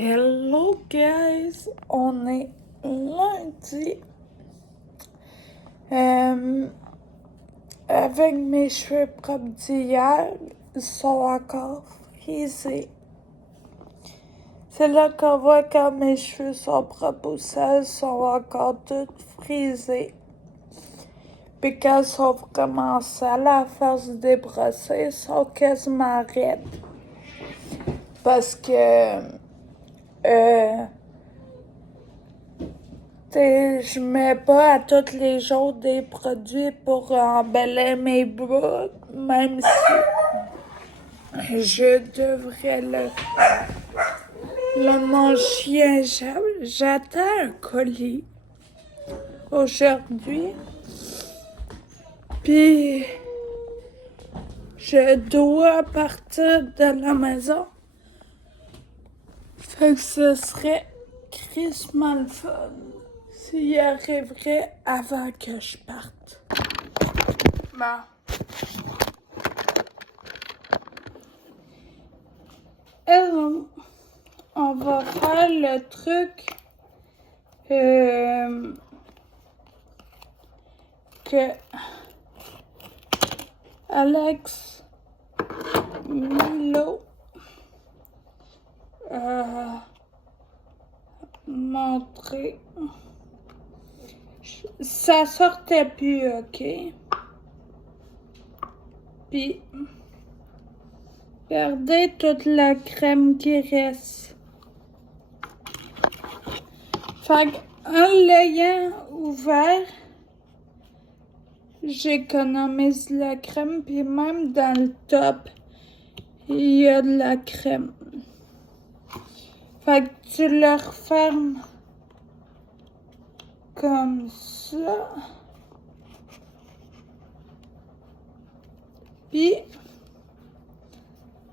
Hello guys, on est lundi. Avec mes cheveux propres d'hier, ils sont encore frisés. C'est là qu'on voit quand mes cheveux sont propres ou ça, ils sont encore tous frisés. Puis quand ils sont vraiment sales, à force de débrosser, ils sont quasiment raides. Parce que je mets pas à tous les jours des produits pour embellir mes boucles, même si je devrais le faire. Là, mon chien, j'attends un colis aujourd'hui. Puis, je dois partir de la maison. Fait que ce serait crissement le fun s'il arriverait avant que je parte. Bon. Hello. On va faire le truc que Alex Milo montré. Ça sortait plus, ok? Puis, regardez toute la crème qui reste. Fait qu'en l'ayant ouvert, j'économise la crème, puis même dans le top, il y a de la crème. Fait que tu le refermes comme ça. Puis,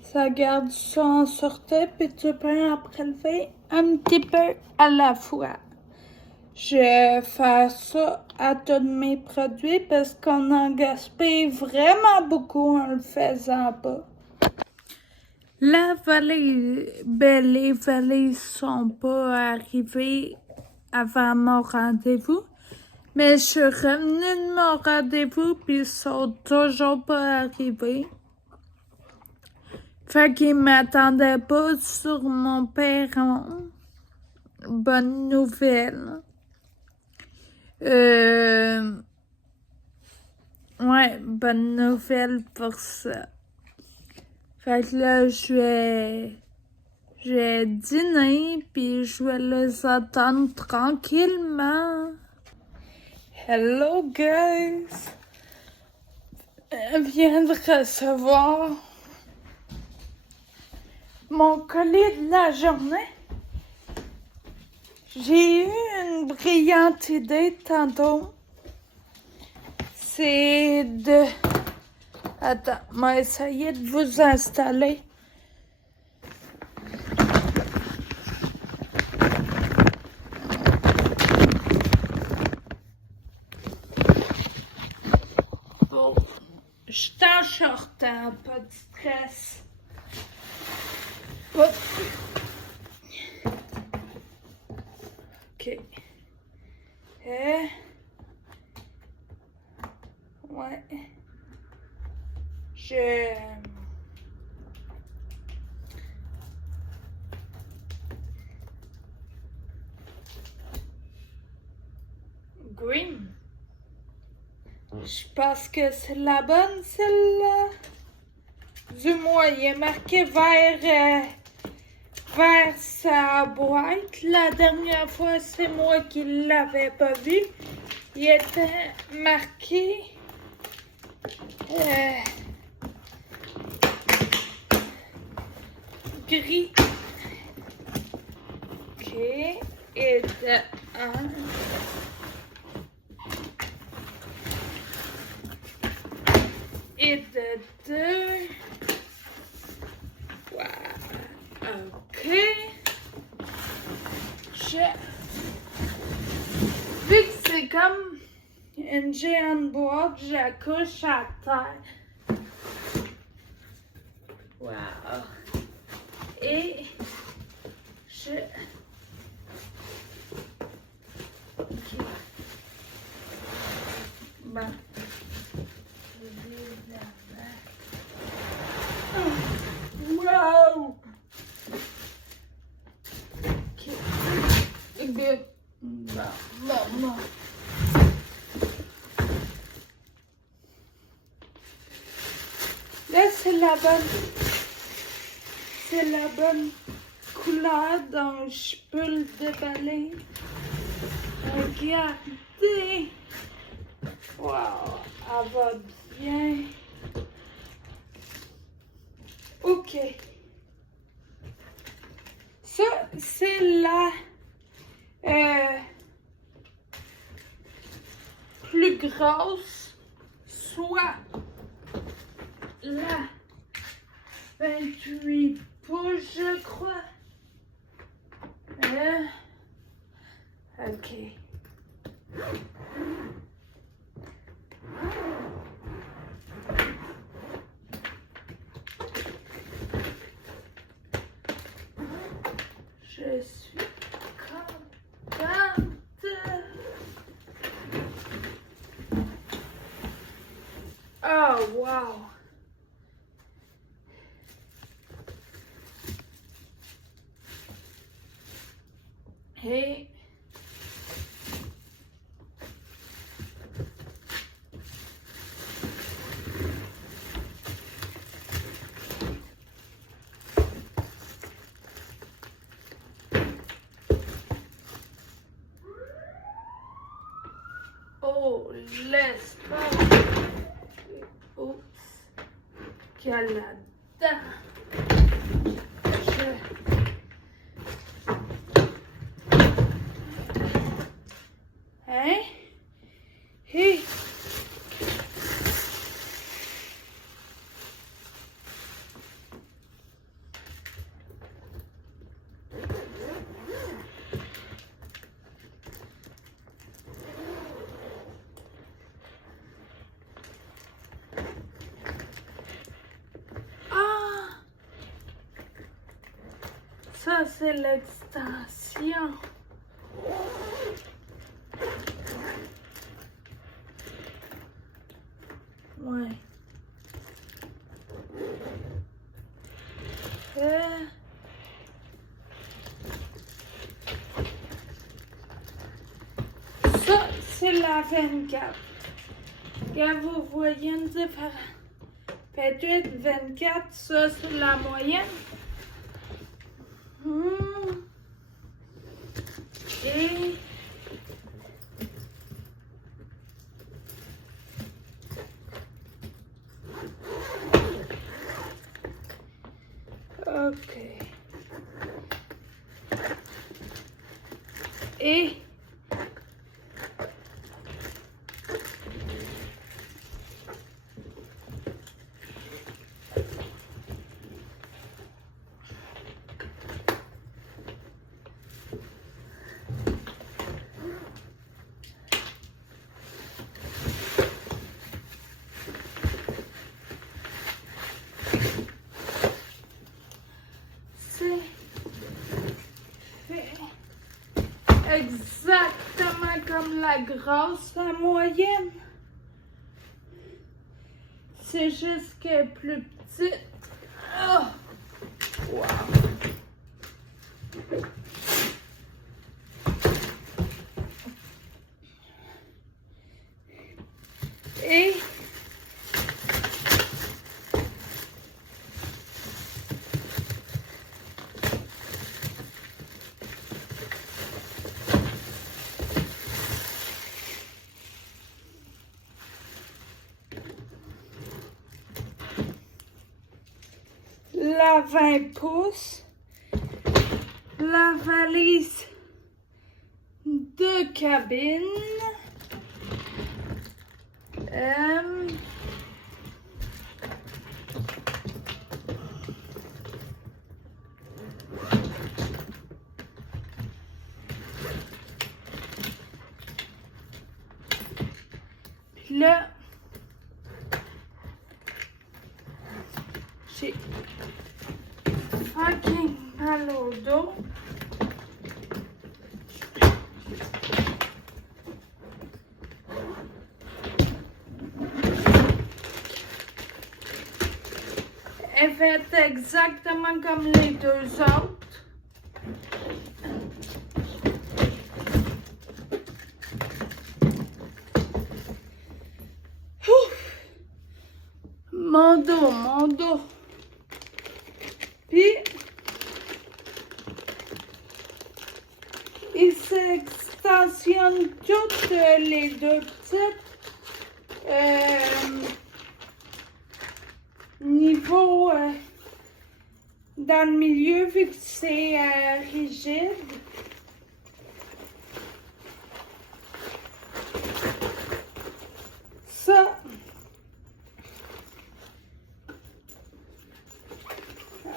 ça garde ça en sortie, puis tu peux en prélever un petit peu à la fois. Je vais faire ça à tous mes produits parce qu'on en gaspille vraiment beaucoup en le faisant pas. Les valises sont pas arrivées avant mon rendez-vous, mais je suis revenue de mon rendez-vous puis ils sont toujours pas arrivés. Fait qu'ils m'attendaient pas sur mon perron. Bonne nouvelle. Ouais, bonne nouvelle pour ça. Fait que là, je vais dîner, puis je vais les attendre tranquillement. Hello, guys! Je viens de recevoir mon colis de la journée. J'ai eu une brillante idée tantôt. C'est de... Attends, on va essayer de vous installer. Bon, je suis en short, hein, pas de stress. Pas de... OK. Ouais. Green. Je pense que c'est la bonne, celle-là. Du moins, il est marqué vert sa boîte. La dernière fois, c'est moi qui l'avais pas vu. Il était marqué gris. OK. Et de 1. Et de 2. Wow. OK. Vu que c'est comme une géante boîte, je la couche à terre. Wow. Et je Ok. Ben. Je vais là-bas. Wow! Ok. Good. Bon. Là, c'est la bonne couleur, donc je peux le déballer. Regardez! Wow, elle va bien. Ok. Ça, c'est la plus grosse, soit la 28 pouces, je crois. Ok. Je suis contente. Oh, wow. Hey. Oh, laisse pas. Oups. Qu'il y a là-dedans. Hein? Hey. Ça, c'est l'extension. Ouais. Ça, c'est la 24. Quand vous voyez une différence. 28, 24, ça, c'est la moyenne. Et ok. Et c'est fait exactement comme la grosse, la moyenne. C'est juste qu'elle est plus petite. Oh! Wow! Et la 20 pouces, la valise de cabine, puis là, j'ai fucking mal au dos. est faite exactement comme les deux autres. Ouf! Mon dos. Puis, il s'extensionne toutes les deux petites. Niveau dans le milieu, vu que c'est rigide. Ça,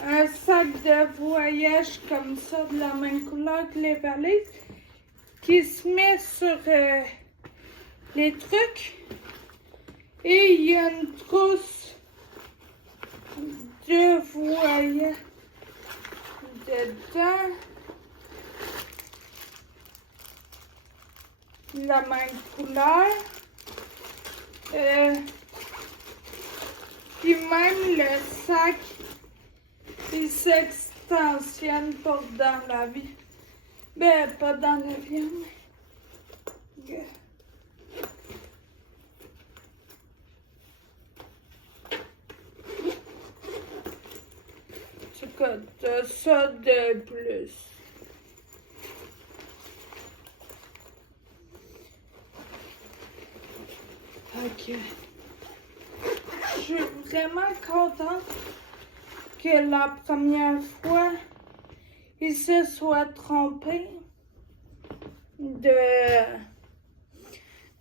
un sac de voyage comme ça, de la même couleur que les valises, qui se met sur les trucs. Et il y a une trousse de voyage dedans. La même couleur. Puis même le sac, il s'extensionne pour dans la vie. Ben, pas dans l'avion, mais... Tu coûtes ça de plus. Ok. Je suis vraiment contente que la première fois, il se soit trompé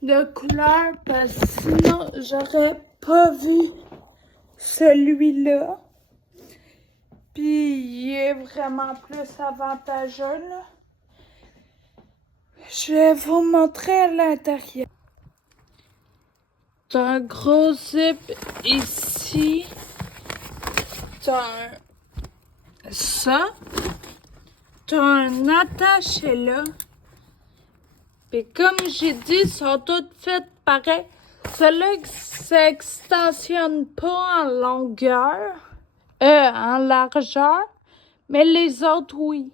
de couleur parce que sinon j'aurais pas vu celui-là. Puis il est vraiment plus avantageux là. Je vais vous montrer à l'intérieur. T'as un gros zip ici. T'as ça. T'as un attaché là. Puis comme j'ai dit, ils sont toutes faites pareil. Celui-là qui s'extensionne pas en longueur, en largeur, mais les autres, oui.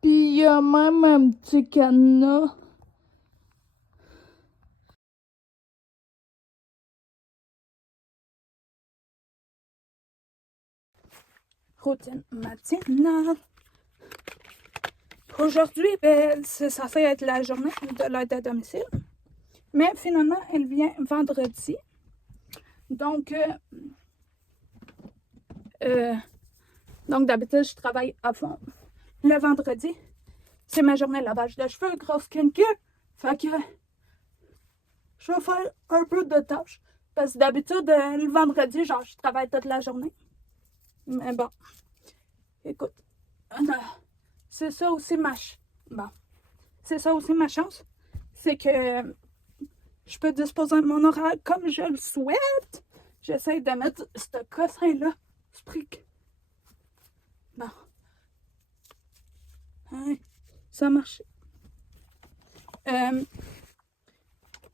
Puis il y a même un petit cadenas. Routine matinale. Aujourd'hui, ben, c'est censé être la journée de l'aide à domicile. Mais finalement, elle vient vendredi. Donc d'habitude, je travaille à fond. Le vendredi, c'est ma journée de lavage de cheveux, grosse skincare. Fait que je vais faire un peu de tâches. Parce que d'habitude, le vendredi, genre, je travaille toute la journée. Mais bon, écoute, c'est ça aussi bon, c'est ça aussi ma chance. C'est que je peux disposer de mon horaire comme je le souhaite. J'essaie de mettre ce cossin-là. Spric. Bon. Hein, ça marche. Là,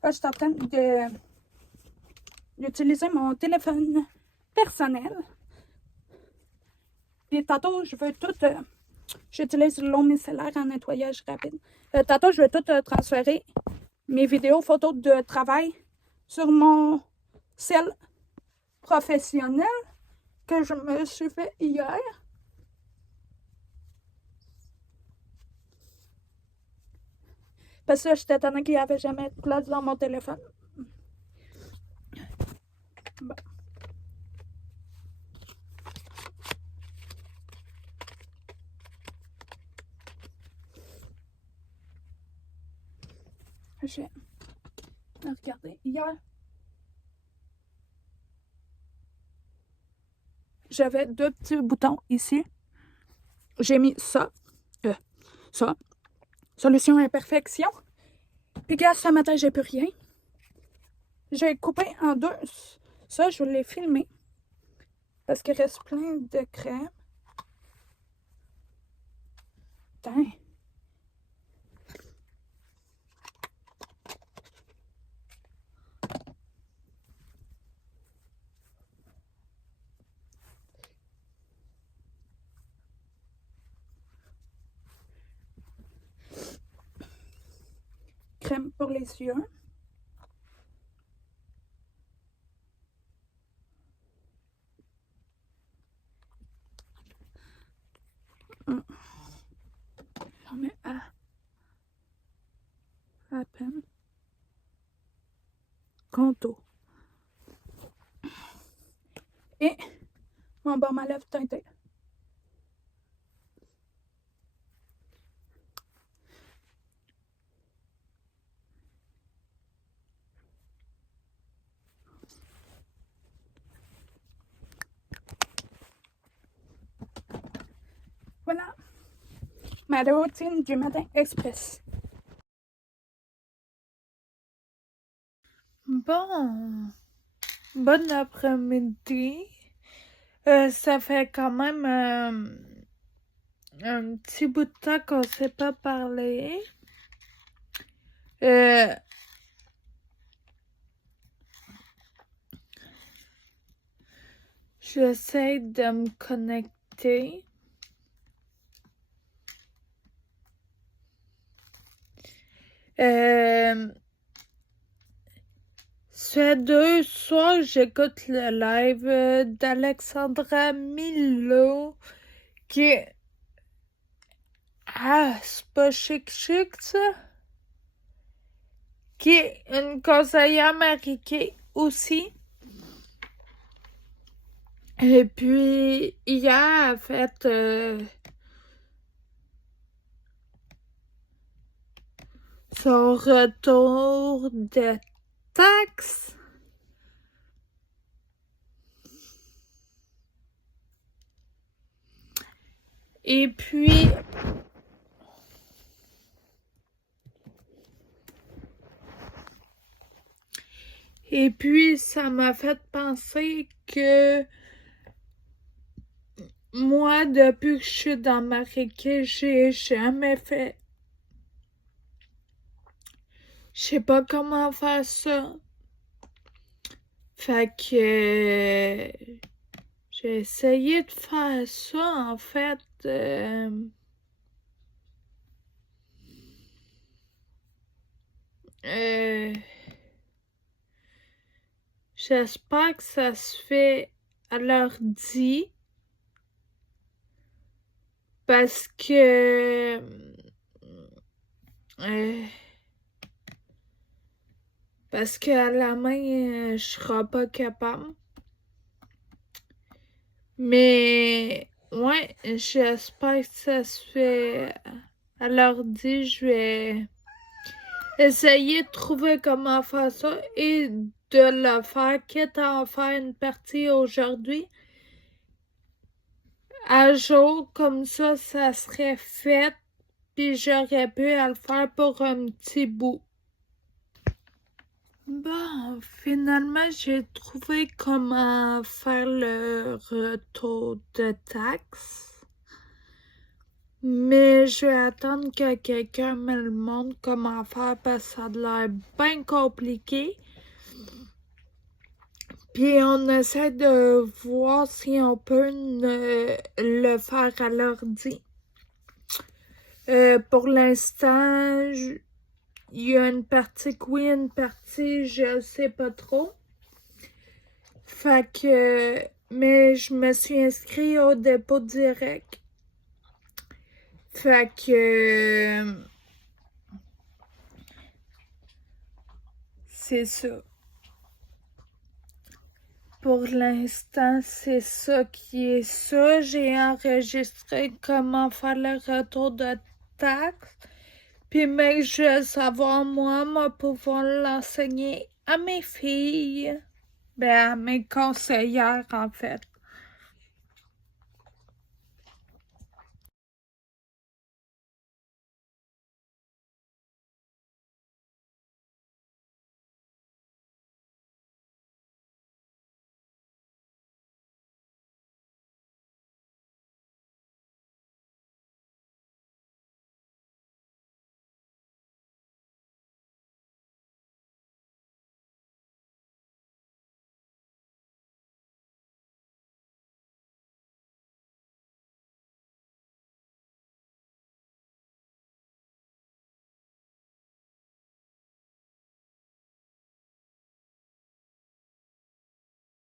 je suis en train d'utiliser mon téléphone personnel. Puis tantôt, je veux tout... j'utilise l'eau micellaire en nettoyage rapide. Tantôt, je veux tout transférer mes vidéos, photos de travail sur mon cell professionnel que je me suis fait hier. Parce que j'étais étonnée qu'il n'y avait jamais de place dans mon téléphone. Bon. J'ai regardé hier. J'avais deux petits boutons ici. J'ai mis ça. Ça. Solution imperfection. Puis gars, ce matin, j'ai plus rien. J'ai coupé en deux. Ça, je l'ai filmé. Parce qu'il reste plein de crème. Putain. les yeux. Non mais à peine. Contour. Et mon bas ma lèvre teintée. Voilà ma routine du matin express. Bon après-midi. Ça fait quand même un petit bout de temps qu'on ne s'est pas parlé. J'essaie de me connecter. Ce 2 soirs, j'écoute le live d'Alexandra Milo qui est... Ah, c'est pas chic ça? Qui est une conseillère américaine aussi. Et puis, hier, elle a fait son retour de taxe. Et puis, ça m'a fait penser que moi, depuis que je suis dans Marrakech, j'ai jamais fait. Je sais pas comment faire ça. Fait que j'ai essayé de faire ça en fait. J'espère que ça se fait à l'ordi. Parce que à la main, je serai pas capable. Mais ouais, j'espère que ça se fait à l'ordi. Je vais essayer de trouver comment faire ça et de le faire, quitte à en faire une partie aujourd'hui. À jour, comme ça serait fait, puis j'aurais pu le faire pour un petit bout. Bon, finalement, j'ai trouvé comment faire le retour de taxe. Mais je vais attendre que quelqu'un me le montre comment faire parce que ça a l'air bien compliqué. Puis on essaie de voir si on peut le faire à l'ordi. Pour l'instant, il y a une partie que oui, une partie je sais pas trop. Fait que, mais je me suis inscrite au dépôt direct. Fait que, c'est ça. Pour l'instant, c'est ça qui est ça. J'ai enregistré comment faire le retour de taxe. Puis, mais je vais savoir, moi pouvoir l'enseigner à mes filles. Ben, à mes conseillères, en fait.